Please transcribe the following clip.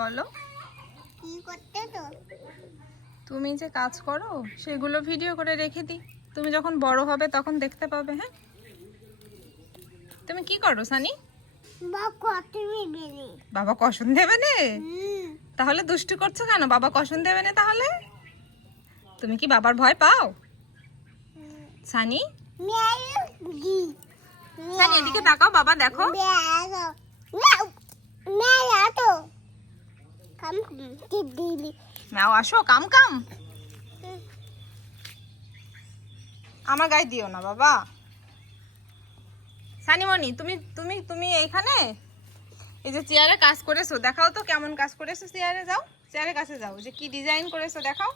বলো কি করতে তো? তুমি যে কাজ করো সেগুলো ভিডিও করে রেখে দিই, তুমি যখন বড় হবে তখন দেখতে পাবে। হ্যাঁ, তুমি কি করো সানি? বা কত বেরি। বাবা কষণ দেবে না? তাহলে দুষ্টু করছো কেন? বাবা কষণ দেবে না তাহলে? তুমি কি বাবার ভয় পাও সানি? সানি এদিকে তাকাও, বাবা দেখো। নাও আসো, কাম কাম। আমার গায়ে দিও না বাবা। সানিমণি তুমি তুমি তুমি এইখানে এই যে চেয়ারে কাজ করেছো, দেখাও তো কেমন কাজ করেছো। চেয়ারে যাও, চেয়ারের কাছে যাও, যে কি ডিজাইন করেছো দেখাও।